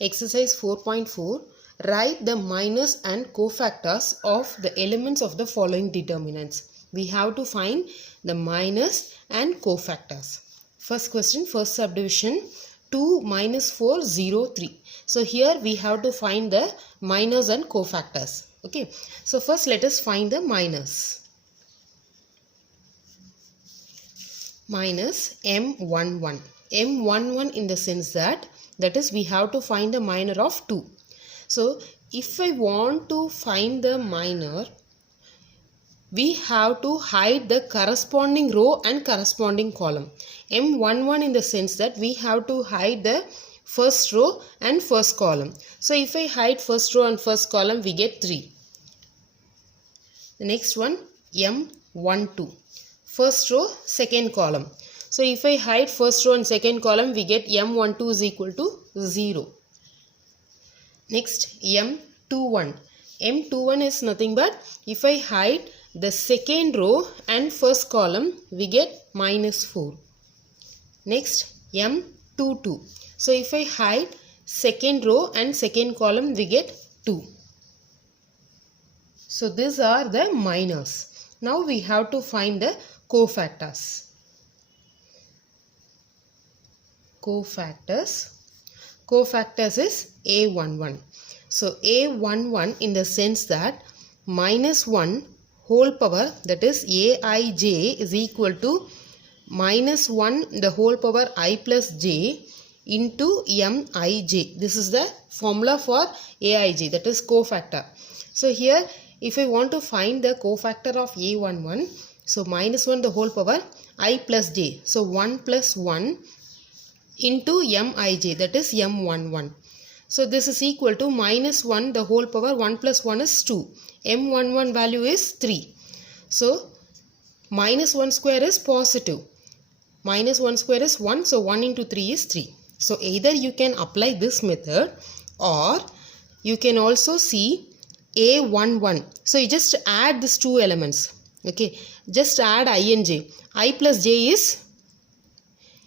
Exercise 4.4. Write the minors and cofactors of the elements of the following determinants. We have to find the minors and cofactors. First question, first subdivision, 2 minus 4, 0, 3. So here we have to find the minors and cofactors. Okay. So first let us find the minors. Minus M11. M11 in the sense that is we have to find the minor of 2. So if I want to find the minor, we have to hide the corresponding row and corresponding column. M11 in the sense that we have to hide the first row and first column. So if I hide first row and first column, we get 3. The next one, M12. First row, second column. So if I hide first row and second column, we get M12 is equal to 0. Next, M21. M21 is nothing but if I hide the second row and first column, we get minus 4. Next, M22. So if I hide second row and second column, we get 2. So these are the minors. Now we have to find the cofactors. Cofactors is A11. So A11 in the sense that minus 1 whole power, that is Aij, is equal to minus 1 the whole power I plus j into Mij. This is the formula for Aij, that is cofactor. So here if I want to find the cofactor of A11, so minus 1 the whole power I plus j. So 1 plus 1 into Mij, that is M11. So this is equal to minus 1 the whole power 1 plus 1 is 2. M11 value is 3. So minus 1 square is positive. Minus 1 square is 1. So 1 into 3 is 3. So either you can apply this method or you can also see A11. So you just add these two elements. Okay. Just add I and j. I plus j is,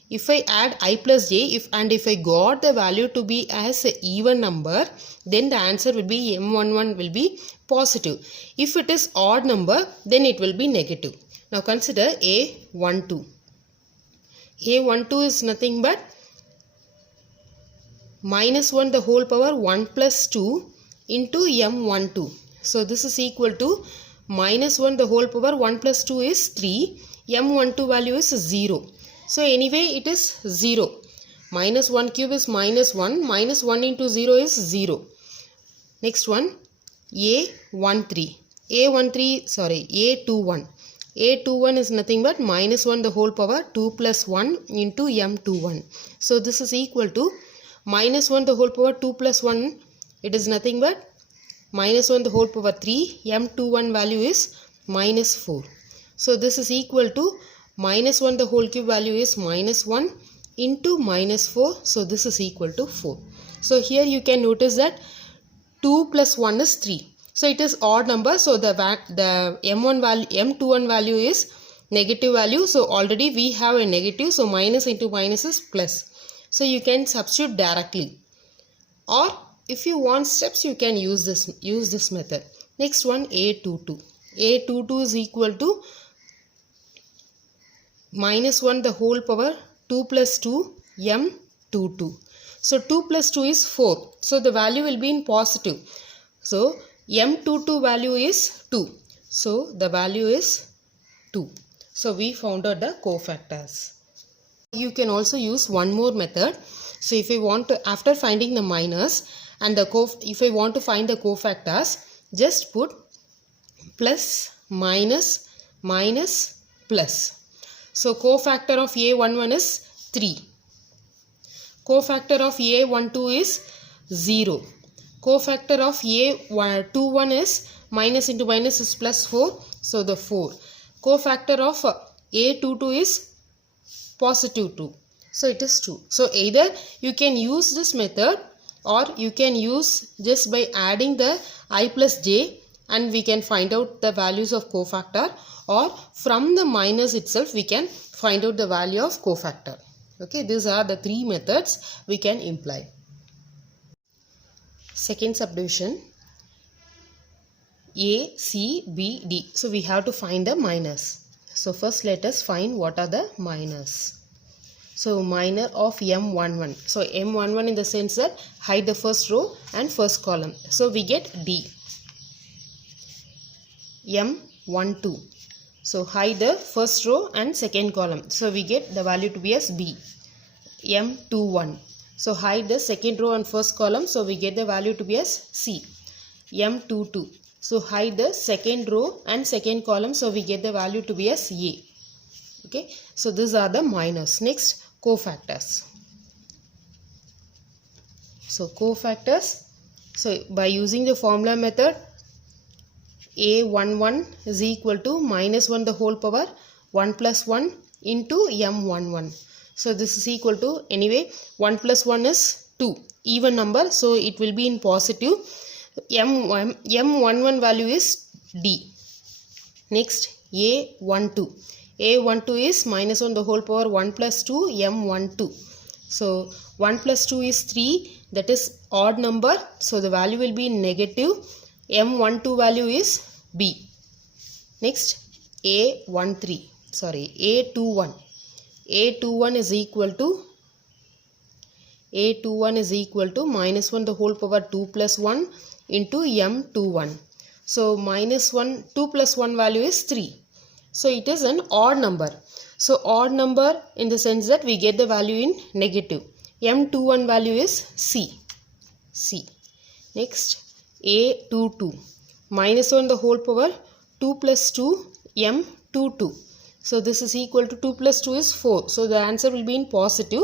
if I add I plus j, if I got the value to be as an even number, then the answer will be M11 will be positive. If it is odd number, then it will be negative. Now consider A12. A12 is nothing but minus 1 the whole power 1 plus 2 into M12. So this is equal to minus 1 the whole power 1 plus 2 is 3. M12 value is 0. So anyway it is 0. Minus 1 cube is minus 1. Minus 1 into 0 is 0. Next one, A21. A21 is nothing but minus 1 the whole power 2 plus 1 into M21. So this is equal to minus 1 the whole power 2 plus 1. It is nothing but minus 1 the whole power 3. M21 value is minus 4. So this is equal to minus 1 the whole cube value is minus 1 into minus 4. So this is equal to 4. So here you can notice that 2 plus 1 is 3. So it is odd number. So the M21 value is negative value. So already we have a negative. So minus into minus is plus. So you can substitute directly. Or if you want steps, you can use this method. Next one, A22. A22 is equal to minus 1 the whole power 2 plus 2 M22. So 2 plus 2 is 4. So the value will be in positive. So M22 value is 2. So the value is 2. So we found out the cofactors. You can also use one more method. So if I want to, after finding the minors and if I want to find the cofactors, just put plus, minus, minus, plus. So cofactor of A11 is 3. Cofactor of A12 is 0. Cofactor of A21 is minus into minus is plus 4. So the 4. Cofactor of A22 is positive 2. So it is 2. So either you can use this method or you can use just by adding the I plus j and we can find out the values of cofactor, or from the minus itself we can find out the value of cofactor. Okay, these are the three methods we can imply. Second subdivision, A, C, B, D. So we have to find the minors. So first let us find what are the minors. So minor of M11. So M11 in the sense that hide the first row and first column. So we get D. M12. So hide the first row and second column. So we get the value to be as B. M21. So hide the second row and first column. So we get the value to be as C. M22. So hide the second row and second column. So we get the value to be as A. Okay. So these are the minors. Next, cofactors. So cofactors. So by using the formula method, A11 is equal to minus 1 the whole power 1 plus 1 into M11. So this is equal to, anyway, 1 plus 1 is 2. Even number. So it will be in positive. M11 value is D. Next, A12. A12 is minus 1 the whole power 1 plus 2 M12. So 1 plus 2 is 3. That is odd number. So the value will be negative. M12 value is B. Next, A13. Sorry, A21. A21 is equal to minus 1 the whole power 2 plus 1 into M21. So minus 1, 2 plus 1 value is 3. So it is an odd number. So odd number in the sense that we get the value in negative. M21 value is C. Next, A22. Minus 1 the whole power 2 plus 2 M22. So this is equal to 2 plus 2 is 4. So the answer will be in positive.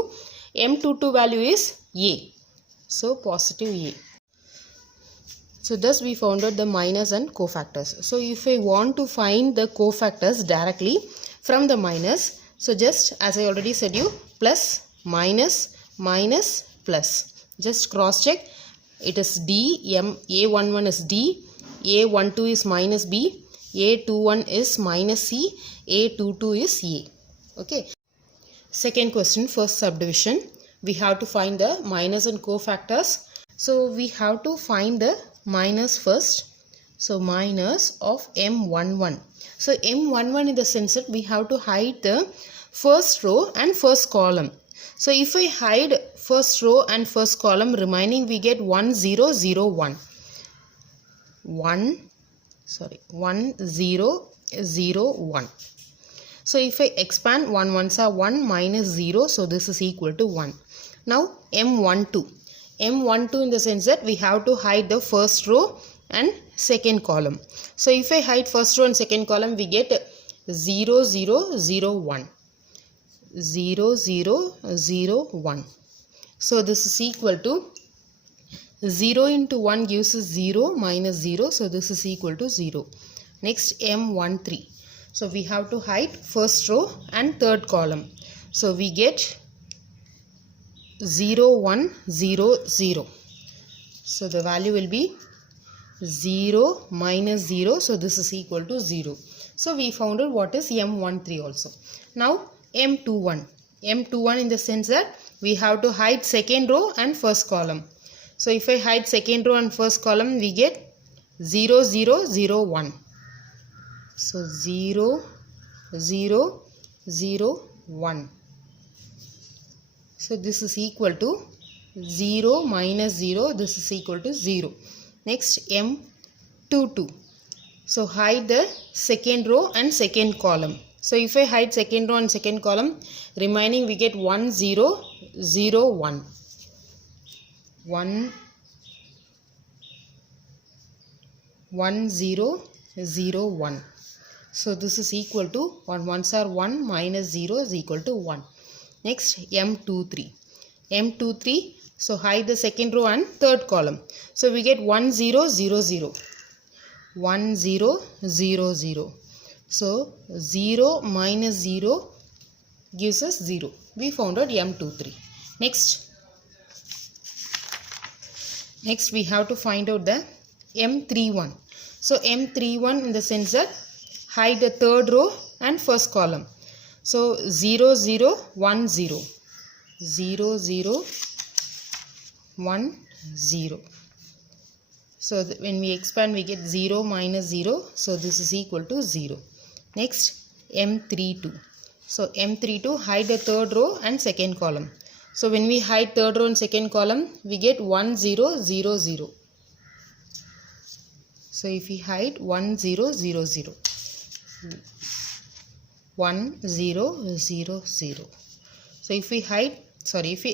M22 value is A. So positive A. So thus we found out the minors and cofactors. So if I want to find the cofactors directly from the minors, so just as I already said you, plus, minus, minus, plus. Just cross check. It is D. A11 is D. A12 is minus B. A21 is minus C. A22 is A. Okay. Second question, first subdivision. We have to find the minors and cofactors. So we have to find the minors first. So minors of M11. So M11 in the sense that we have to hide the first row and first column. So if I hide first row and first column, remaining we get 1 0 0 1. 1 0 0 1. So if I expand 1 ones are 1 minus 0. So this is equal to 1. Now M12. M12 in the sense that we have to hide the first row and second column. So if I hide first row and second column, we get 0 0 0 1. 0 0 0 1. So this is equal to 0 into 1 gives us 0 minus 0. So this is equal to 0. Next, M13. So we have to hide first row and third column. So we get 0 1 0 0. So the value will be 0 minus 0. So this is equal to 0. So we found out what is M13 also. Now M21. M21 in the sense that we have to hide second row and first column. So if I hide second row and first column, we get 0 0 0 1. So 0 0 0 1. So this is equal to 0 minus 0. This is equal to 0. Next, M22. So hide the second row and second column. So if I hide second row and second column, remaining we get 1 0 0 1. 1 0 0 1. So this is equal to 1 ones are 1 minus 0 is equal to 1. Next, M23. M23. So hide the second row and third column. So we get 1 0 0 0. 1 0 0 0. So 0 minus 0 gives us 0. We found out M23. Next we have to find out the M31. So M31 in the sense that hide the third row and first column. So 0 0 1 0. 0 0 1 0. So when we expand, we get 0 minus 0. So this is equal to 0. Next, M32. So M32, hide the third row and second column. So when we hide third row and second column, we get 1 0 0 0. So if we hide 1 0 0 0, 1 0 0 0. So if we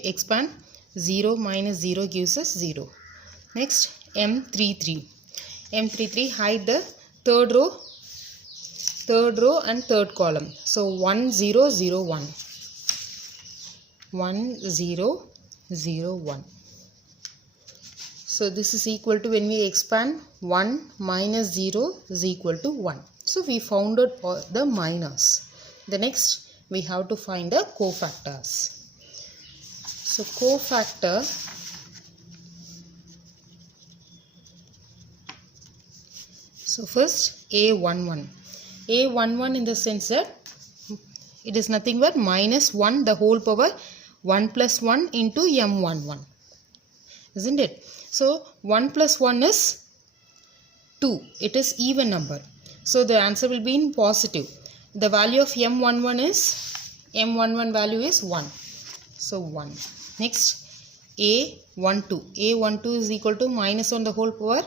expand, 0 minus 0 gives us 0. Next, M33. M33, hide the third row and third column. So 1 0 0 1. 1 0 0 1. So this is equal to, when we expand, 1 minus 0 is equal to 1. So we found out the minus. The next, we have to find the cofactors. So cofactor, so first A11. A11 in the sense that it is nothing but minus 1 the whole power 1 plus 1 into M11. Isn't it? So 1 plus 1 is 2. It is even number. So the answer will be in positive. The value of M11 value is 1. So 1. Next, A12. A12 is equal to minus 1 the whole power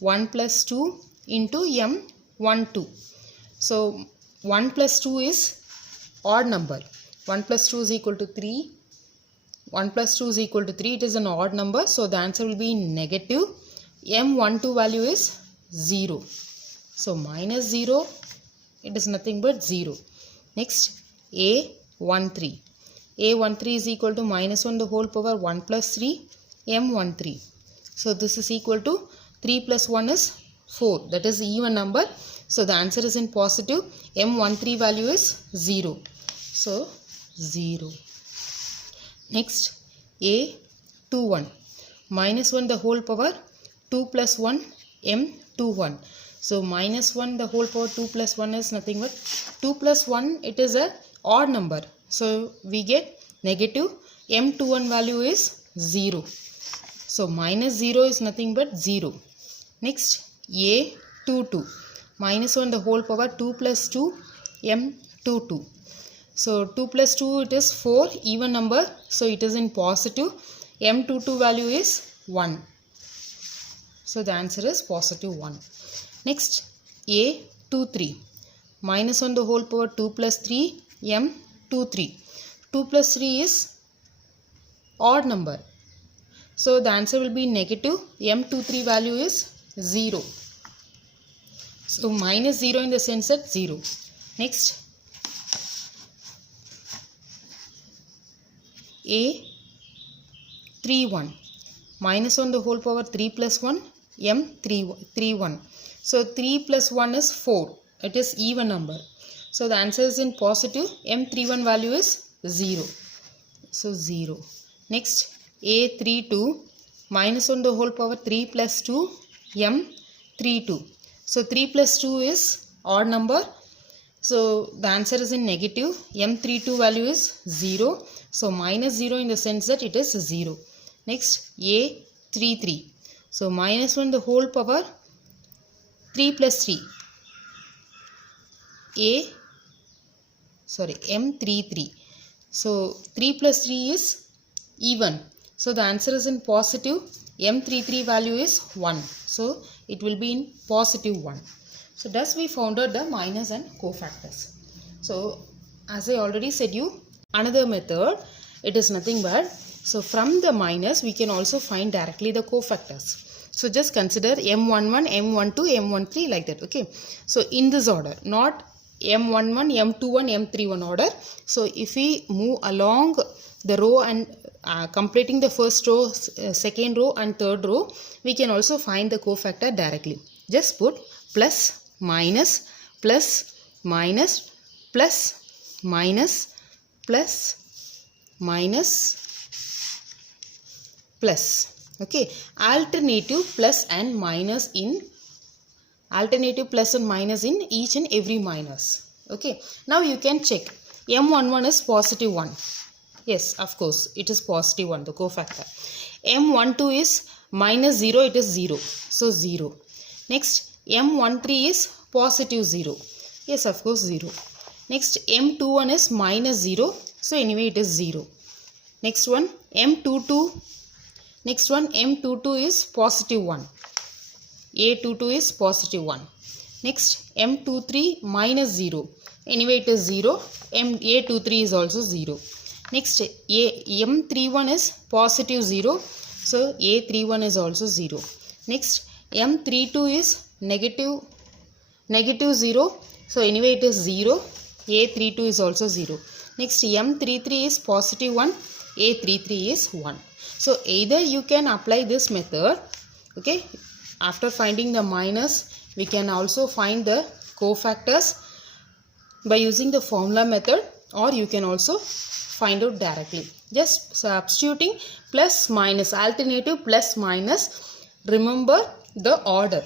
1 plus 2 into M12. So 1 plus 2 is odd number. 1 plus 2 is equal to 3. 1 plus 2 is equal to 3. It is an odd number. So the answer will be negative. M12 value is 0. So minus 0, it is nothing but 0. Next, A13. A13 is equal to minus 1 the whole power 1 plus 3, M13. So this is equal to 3 plus 1 is 4. That is even number. So the answer is in positive. M13 value is 0. So 0. Next, A21. Minus 1 the whole power 2 plus 1, M21. So minus 1 the whole power 2 plus 1 is nothing but 2 plus 1, it is a odd number. So we get negative. M21 value is 0. So minus 0 is nothing but 0. Next, A22. Minus 1 the whole power 2 plus 2, M22. So 2 plus 2, it is 4, even number. So it is in positive. M22 value is 1. So the answer is positive 1. Next, A23. Minus 1 the whole power 2 plus 3, M23. 2 plus 3 is odd number. So the answer will be negative. M23 value is 0. So minus 0 in the sense that 0. Next, A31. Minus 1 the whole power 3 plus 1, M31. So 3 plus 1 is 4. It is even number. So the answer is in positive. M31 value is 0. So 0. Next, A32. Minus 1 the whole power 3 plus 2, M32. So 3 plus 2 is odd number. So the answer is in negative. M32 value is 0. So minus 0 in the sense that it is 0. Next, A33. So minus 1 the whole power 3 plus 3. M33. So 3 plus 3 is even. So the answer is in positive. M33 value is 1. So it will be in positive 1. So thus we found out the minus and cofactors. So as I already said you, another method, it is nothing but, so from the minus we can also find directly the cofactors. So just consider M11, M12, M13 like that. Okay. So in this order, not M11, M21, M31 order. So if we move along the row and completing the first row, second row and third row, we can also find the cofactor directly. Just put plus, minus, plus, minus, plus, minus, plus, minus, plus. Okay, alternative plus and minus in each and every minus. Okay, now you can check. M11 is positive 1. Yes, of course, it is positive 1, the cofactor. M12 is minus 0, it is 0. So 0. Next M13 is positive 0. Yes, of course 0. Next M21 is minus 0. So anyway it is 0. Next one M22. Next one M22 is positive 1. A22 is positive 1. Next M23 minus 0. Anyway it is 0. A23 is also 0. Next M31 is positive 0. So A31 is also 0. Next M32 is negative 0. So anyway it is 0. A32 is also 0. Next M33 is positive 1. A33 is 1. So either you can apply this method. Okay. After finding the minus, we can also find the cofactors by using the formula method, or you can also find out directly. Just substituting plus minus, alternative plus minus. Remember the order.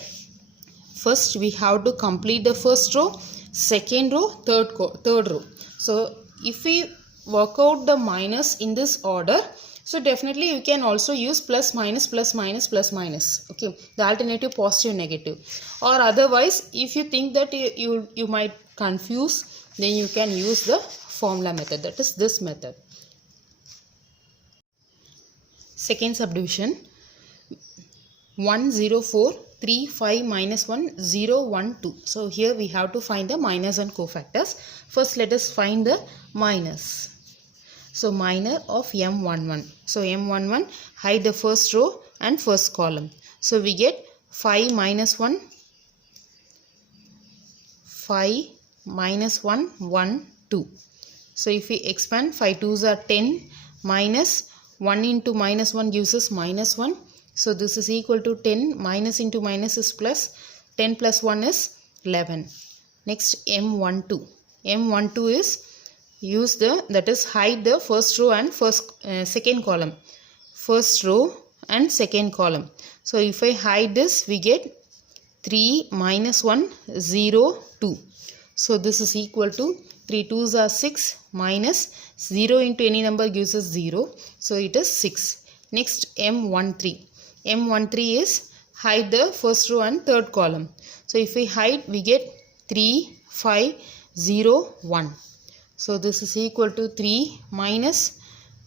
First we have to complete the first row, second row, third row. So if we work out the minus in this order, so definitely you can also use plus minus, plus minus, plus minus. Okay, the alternative positive, negative. Or otherwise, if you think that you might confuse, then you can use the formula method, that is this method. Second subdivision, 1 0 4 3 5 minus 1 0 1 2. So here we have to find the minus and cofactors. First let us find the minus. So minor of M11. So M11, hide the first row and first column. So we get 5 minus 1, 5 minus 1, 1, 2. So if we expand, 5 2s are 10, minus 1 into minus 1 gives us minus 1. So this is equal to 10, minus into minus is plus, 10 plus 1 is 11. Next M12. M12 is use the, that is hide the first row and second column. First row and second column. So if I hide this, we get 3 minus 1, 0, 2. So this is equal to 3 2s are 6, minus 0 into any number gives us 0. So it is 6. Next M13. M13 is hide the first row and third column. So if we hide, we get 3, 5, 0, 1. So this is equal to 3 minus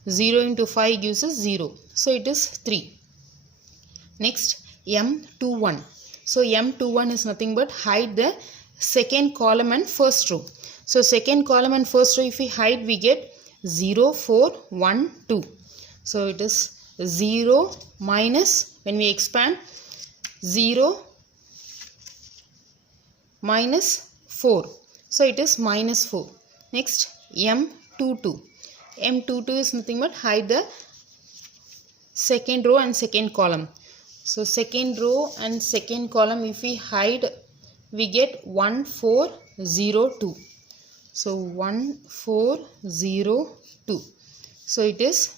0 into 5 gives us 0. So it is 3. Next M21. So M21 is nothing but hide the second column and first row. So second column and first row if we hide, we get 0, 4, 1, 2. So it is 0 minus, when we expand, 0 minus 4. So it is minus 4. Next M22. M22 is nothing but hide the second row and second column. So second row and second column if we hide, we get 1, 4, 0, 2. So 1, 4, 0, 2. So it is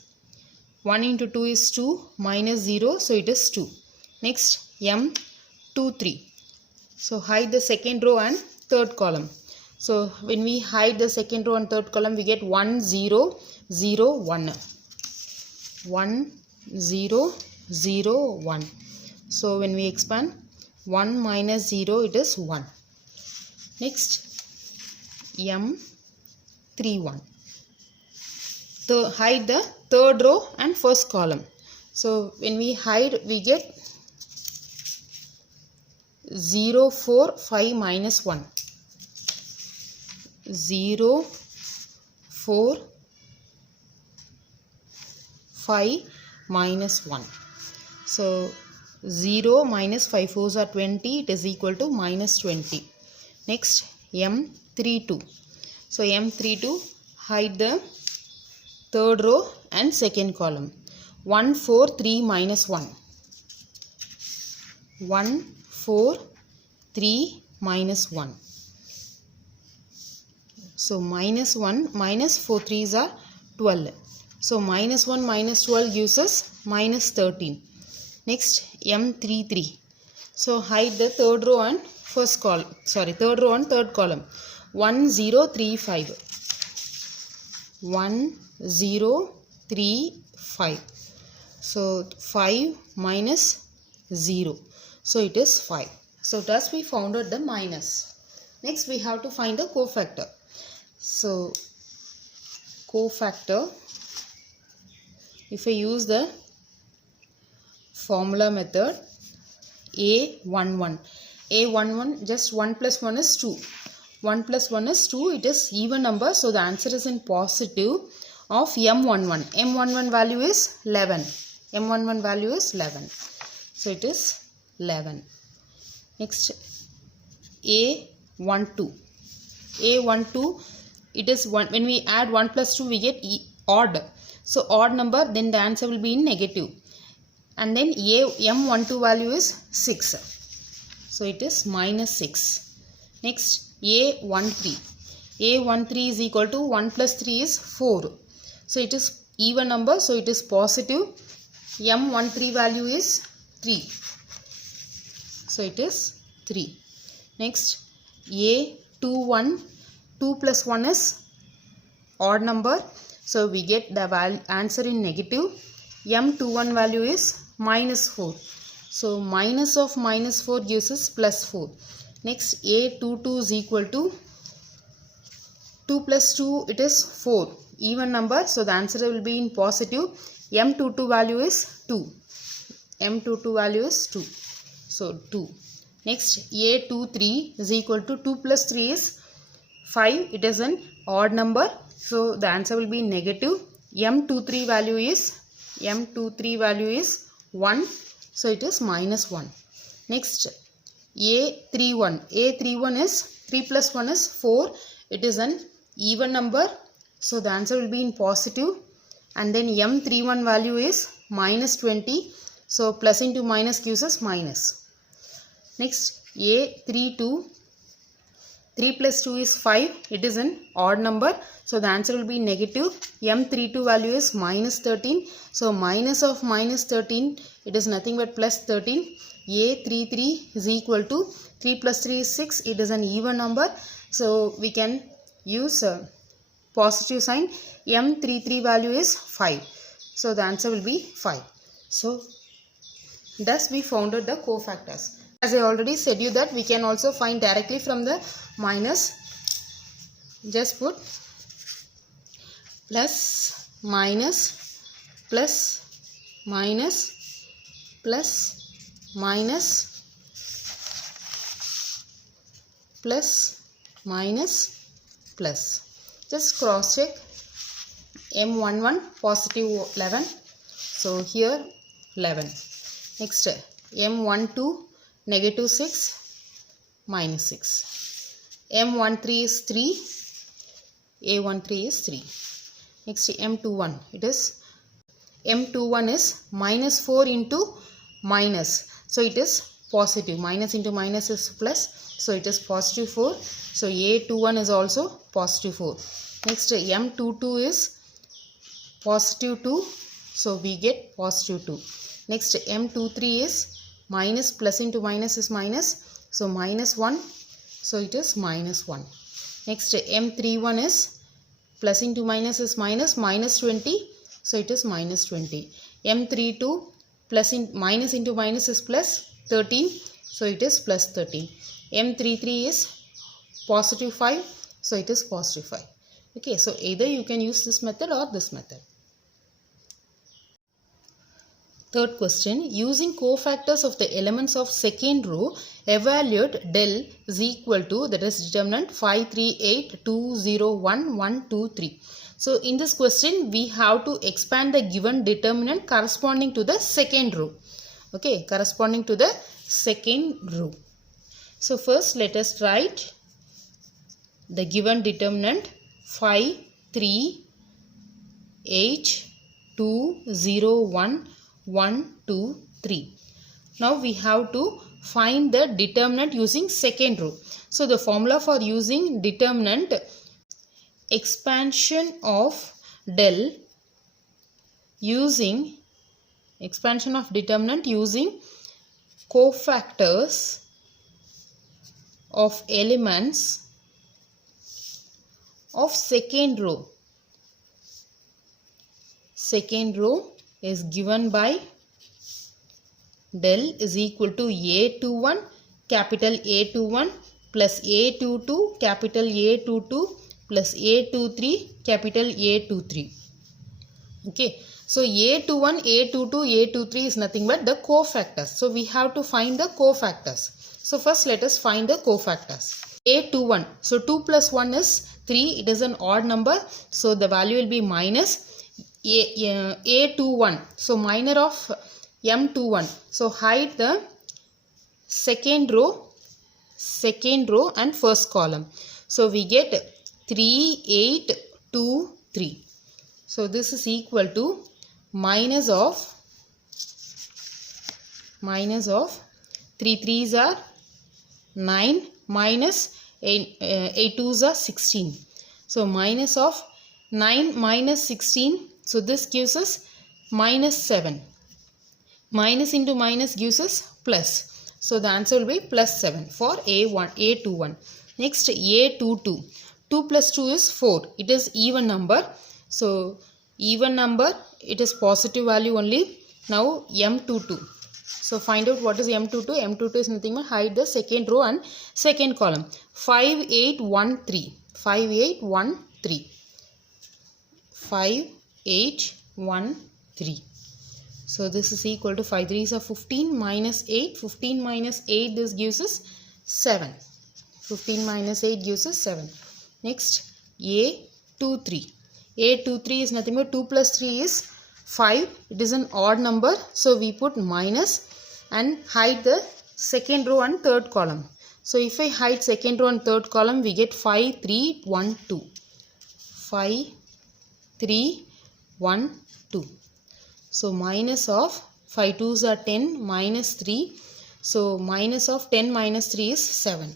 1 into 2 is 2, minus 0. So it is 2. Next M23. So hide the second row and third column. So when we hide the second row and third column, we get 1, 0, 0, 1. 1, 0, 0, 1. So when we expand, 1 minus 0, it is 1. Next M31. So hide the third row and first column. So when we hide, we get 0, 4, 5 minus 1. 0, 4, 5 minus 1. So 0 minus 5 4s are 20. It is equal to minus 20. Next M32. So M32, hide the third row and second column. 1, 4, 3 minus 1. 1, 4, 3 minus 1. So minus 1 minus 4 3s are 12. So minus 1 minus 12 gives us minus 13. Next M33. So hide the third row and first column. Third row and third column. 1, 0, 3, 5. 1, 0, 3, 5. So 5 minus 0. So it is 5. So thus we found out the minus. Next we have to find the cofactor. So cofactor, if I use the formula method, A11. A11, just 1 plus 1 is 2. 1 plus 1 is 2. It is even number. So the answer is in positive of M11. M11 value is 11. M11 value is 11. So it is 11. Next A12. A12, it is 1. When we add 1 plus 2 we get odd. So odd number, then the answer will be in negative. And then M12 value is 6. So it is minus 6. Next A13. A13 is equal to 1 plus 3 is 4. So it is even number. So it is positive. M13 value is 3. So it is 3. Next A21. 2 plus 1 is odd number. So we get the answer in negative. M21 value is minus 4. So minus of minus 4 gives us plus 4. Next A22 is equal to 2 plus 2, it is 4. Even number. So the answer will be in positive. M22 value is 2. M22 value is 2. So 2. Next A23 is equal to 2 plus 3 is 5. It is an odd number. So the answer will be negative. M23 value is 1. So it is minus 1. Next A31. A31 is 3 plus 1 is 4. It is an even number. So the answer will be in positive. And then M31 value is minus 20. So plus into minus gives us minus. Next A32. 3 plus 2 is 5. It is an odd number. So the answer will be negative. M32 value is minus 13. So minus of minus 13, it is nothing but plus 13. A33 is equal to 3 plus 3 is 6. It is an even number. So we can use a positive sign. M33 value is 5. So the answer will be 5. So thus we found out the cofactors. As I already said you that we can also find directly from the minus. Just put plus minus plus minus plus minus plus minus plus. Just cross check. M11 positive 11. So here 11. Next M12 negative 6 minus 6. M13 is 3. A13 is 3. Next M21. It is M21 is minus 4 into minus. So it is positive. Minus into minus is plus. So it is positive 4. So A21 is also positive 4. Next M22 is positive 2. So we get positive 2. Next M23 is minus plus into minus is minus. So minus 1. So it is minus 1. Next M31 is plus into minus is minus. Minus 20. So it is minus 20. M32 plus in minus into minus is plus 13. So it is plus 13. M33 is positive 5. So it is positive 5. Okay. So either you can use this method or this method. Third question, using cofactors of the elements of second row, evaluate del is equal to, that is determinant 5, 3, 8, 2, 0, 1, 1, 2, 3. So in this question, we have to expand the given determinant corresponding to the second row. Okay, corresponding to the second row. So first let us write the given determinant 5, 3, 8, 2, 0, 1, 1, 2, 3. Now we have to find the determinant using second row. So the formula for using determinant, expansion of del using expansion of determinant using cofactors of elements of second row is given by del is equal to A21 capital A21 plus A22 capital A22 plus A23 capital A23. Okay, so A21, A22, A23 is nothing but the cofactors. So we have to find the cofactors. So first let us find the cofactors. A21, so 2 plus 1 is 3, it is an odd number, so the value will be minus A21, so minor of M21, so hide the second row and first column, so we get 3, 8, 2, 3, so this is equal to minus of 3 3s are 9 minus 8 2s are 16. So minus of 9 minus 16. So this gives us minus 7. Minus into minus gives us plus. So the answer will be plus 7 for A21. Next A22. 2 plus 2 is 4. It is even number. So even number, it is positive value only. Now M22. So find out what is M22. M22 is nothing but hide the second row and second column. 5, 8, 1, 3. 5, 8, 1, 3. 5, 8, 1, 3. So this is equal to 5 3s are 15 minus 8. 15 minus 8, this gives us 7. 15 minus 8 gives us 7. Next A23. A23 is nothing but 2 plus 3 is 5. It is an odd number. So we put minus and hide the second row and third column. So if I hide second row and third column, we get 5, 3, 1, 2. 5, 3, 1, 2. So minus of 5 2s are 10 minus 3. So minus of 10 minus 3 is 7.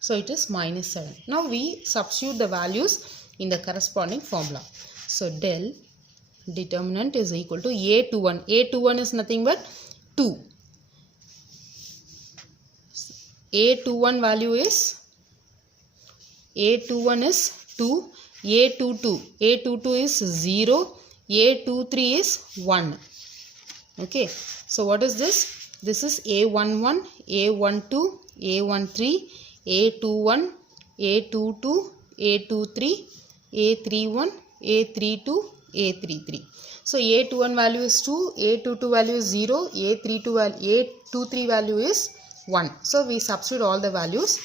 So it is minus 7. Now we substitute the values in the corresponding formula. So del determinant is equal to A21. A21 is nothing but 2. A21 value is 2. A22 is 0. A23 is 1. Okay. So what is this? This is A11, A12, A13, A21, A22, A23, A31, A32, A33. So A21 value is 2, A22 value is 0, A23 value is 1. So we substitute all the values.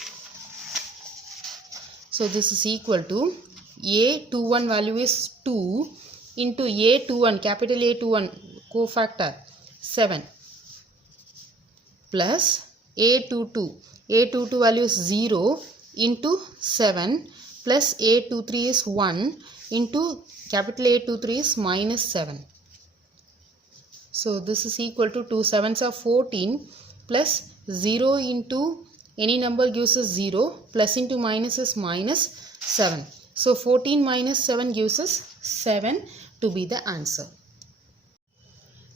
So this is equal to A21 value is 2 into A21, capital A21 cofactor 7 plus A22. A22 value is 0 into 7 plus A23 is 1 into capital A23 is minus 7. So this is equal to 2 7s are 14 plus 0 into any number gives us 0, plus into minus is minus 7. So 14 minus 7 gives us 7 to be the answer.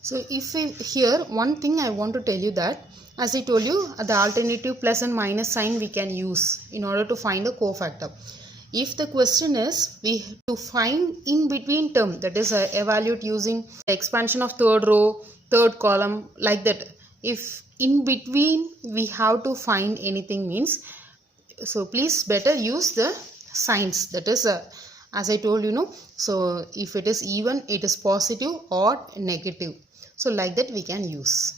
So if we here one thing I want to tell you that as I told you the alternative plus and minus sign we can use in order to find a cofactor. If the question is we to find in between term, that is evaluate using the expansion of third row, third column, like that. If in between we have to find anything means, so please better use the signs, that is as I told so if it is even, it is positive or negative, so like that we can use.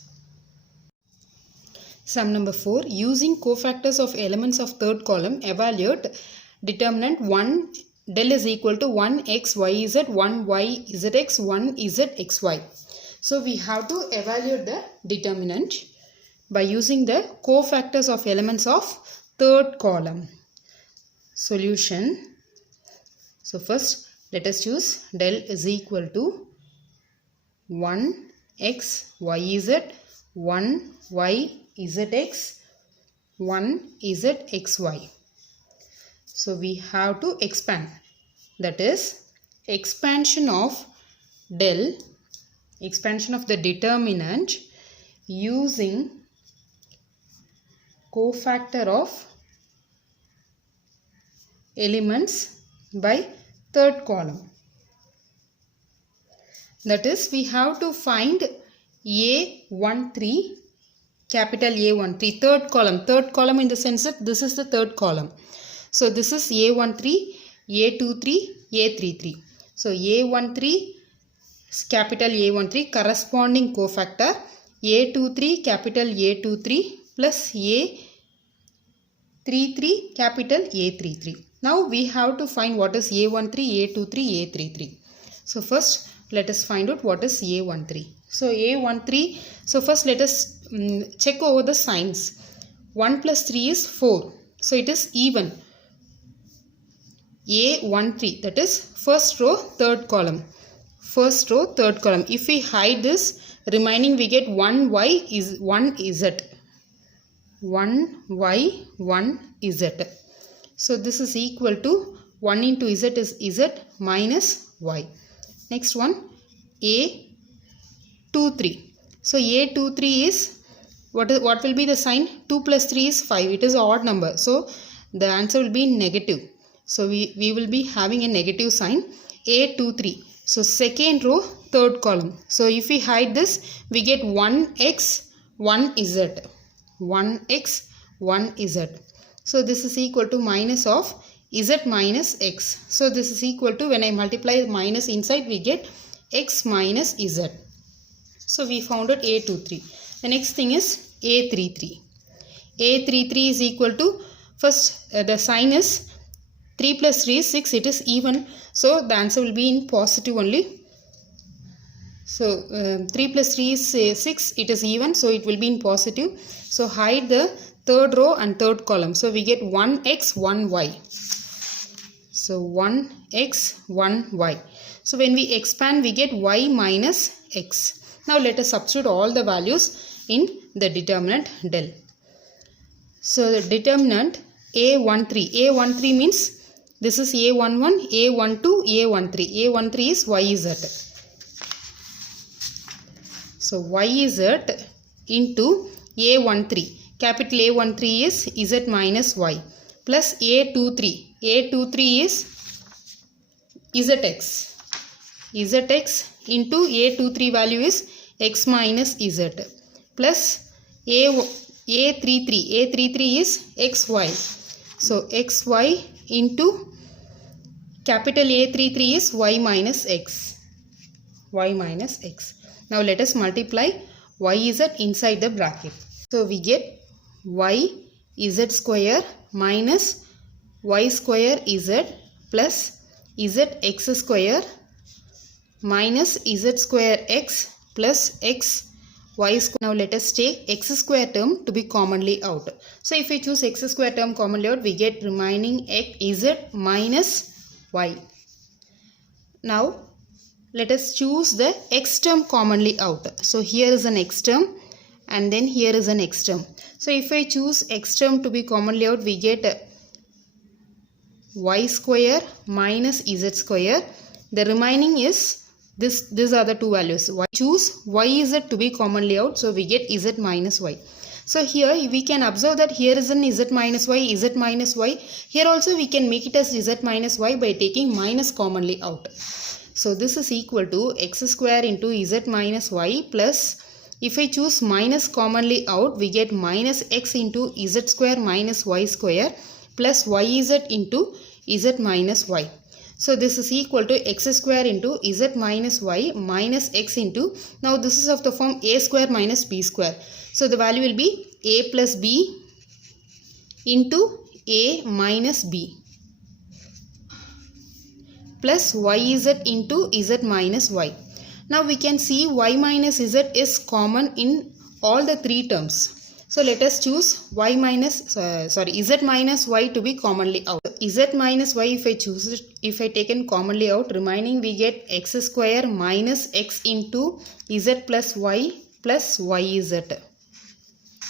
Sum number 4. Using cofactors of elements of third column, evaluate determinant 1 del is equal to 1 x y z, 1 y zx, 1 z xy. So we have to evaluate the determinant by using the cofactors of elements of third column. Solution. So first let us choose del is equal to 1 x y z, 1 y zx, 1 z xy. So we have to expand, that is expansion of del, expansion of the determinant using cofactor of elements by third column. That is, we have to find A13, capital A13, third column in the sense that this is the third column. So this is A13, A23, A33. So A13, capital A13 corresponding cofactor, A23, capital A23 plus A33, capital A33. Now we have to find what is A13, A23, A33. So first let us find out what is A13. So A13, so first let us check over the signs. 1 plus 3 is 4. So it is even. A13, that is first row, third column. First row, third column. If we hide this, remaining we get 1y is 1z. 1y, 1z. So this is equal to 1 into z is z minus y. Next one, A23. So A23 is, what will be the sign? 2 plus 3 is 5. It is an odd number. So the answer will be negative. So we will be having a negative sign. A23. So second row, third column. So if we hide this, we get 1x, 1z. 1x, 1z. So this is equal to minus of z minus x. So this is equal to, when I multiply minus inside, we get x minus z. So we found out A23. The next thing is A33. A33 is equal to, first the sign is 3 plus 3 is 6. It is even. So the answer will be in positive only. So 3 plus 3 is 6. It is even. So it will be in positive. So hide the third row and third column. So we get 1x, 1y. So 1x, 1y. So when we expand, we get y minus x. Now let us substitute all the values in the determinant del. So the determinant A13. A13 means this is A11, A12, A13. A13 is yz. So yz into A13. Capital A13 is z minus y plus A23. A23 is zx. Zx into A23 value is x minus z plus A33. A33 is xy. So xy into capital A33 is y minus x. Y minus x. Now let us multiply yz inside the bracket. So we get y z square minus y square z plus z x square minus z square x plus x y square. Now let us take x square term to be commonly out. So if we choose x square term commonly out, we get remaining z minus y. Now let us choose the x term commonly out. So here is an x term and then here is an x term. So if I choose x term to be commonly out, we get y square minus z square. The remaining is these are the two values. Choose yz to be commonly out, so we get z minus y. So here we can observe that here is an z minus y, z minus y. Here also we can make it as z minus y by taking minus commonly out. So this is equal to x square into z minus y plus, if I choose minus commonly out, we get minus x into z square minus y square plus yz into z minus y. So this is equal to x square into z minus y minus x into, now this is of the form a square minus b square. So the value will be a plus b into a minus b plus yz into z minus y. Now we can see y minus z is common in all the three terms. So let us choose z minus y to be commonly out. Z minus y, if I choose it, if I taken commonly out, remaining we get x square minus x into z plus y yz.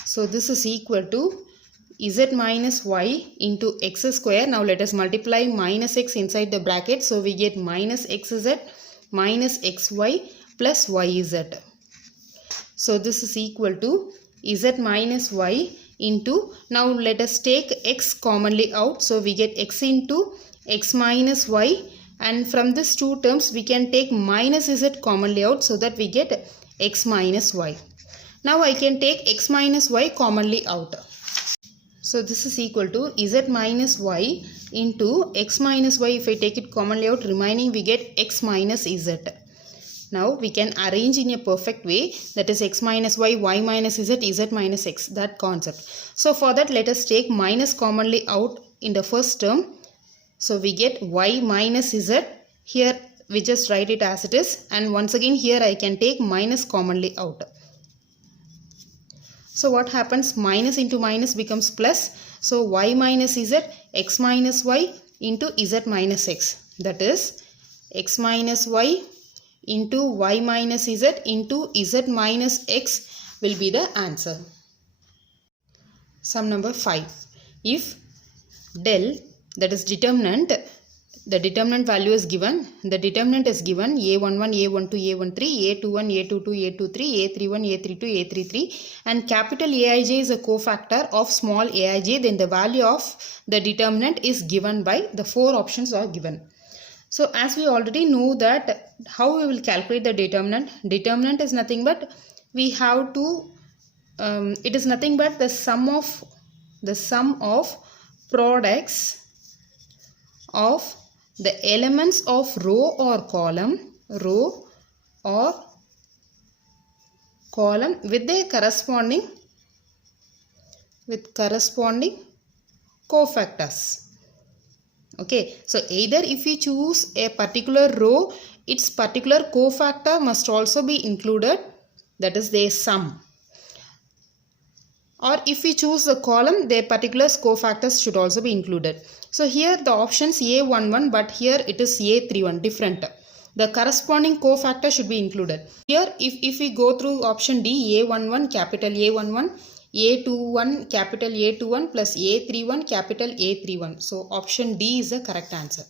So this is equal to z minus y into x square. Now let us multiply minus x inside the bracket. So we get minus xz minus xy plus yz. So this is equal to z minus y into, now let us take x commonly out. So we get x into x minus y and from this two terms we can take minus z commonly out, so that we get x minus y. Now I can take x minus y commonly out. So this is equal to z minus y into x minus y. If I take it commonly out, remaining we get x minus z. Now we can arrange in a perfect way, that is x minus y, y minus z minus x, that concept. So for that, let us take minus commonly out in the first term. So we get y minus z. Here we just write it as it is, and once again here I can take minus commonly out. So what happens? Minus into minus becomes plus. So y minus z, x minus y into z minus x. That is x minus y into y minus z into z minus x will be the answer. Sum number 5. If del, that is determinant, the determinant value is given. The determinant is given a11, a12, a13, a21, a22, a23, a31, a32, a33, and capital Aij is a cofactor of small aij, then the value of the determinant is given by the four options are given. So as we already know that how we will calculate the determinant. Determinant is nothing but we have to it is nothing but the sum of products of the elements of row or column with their corresponding cofactors. Okay, so either if we choose a particular row, its particular cofactor must also be included, that is their sum. Or if we choose the column, their particular cofactors should also be included. So here the options A11, but here it is A31, different. The corresponding cofactor should be included. Here if we go through option D, A11, capital A11, A21, capital A21 plus A31, capital A31. So option D is the correct answer.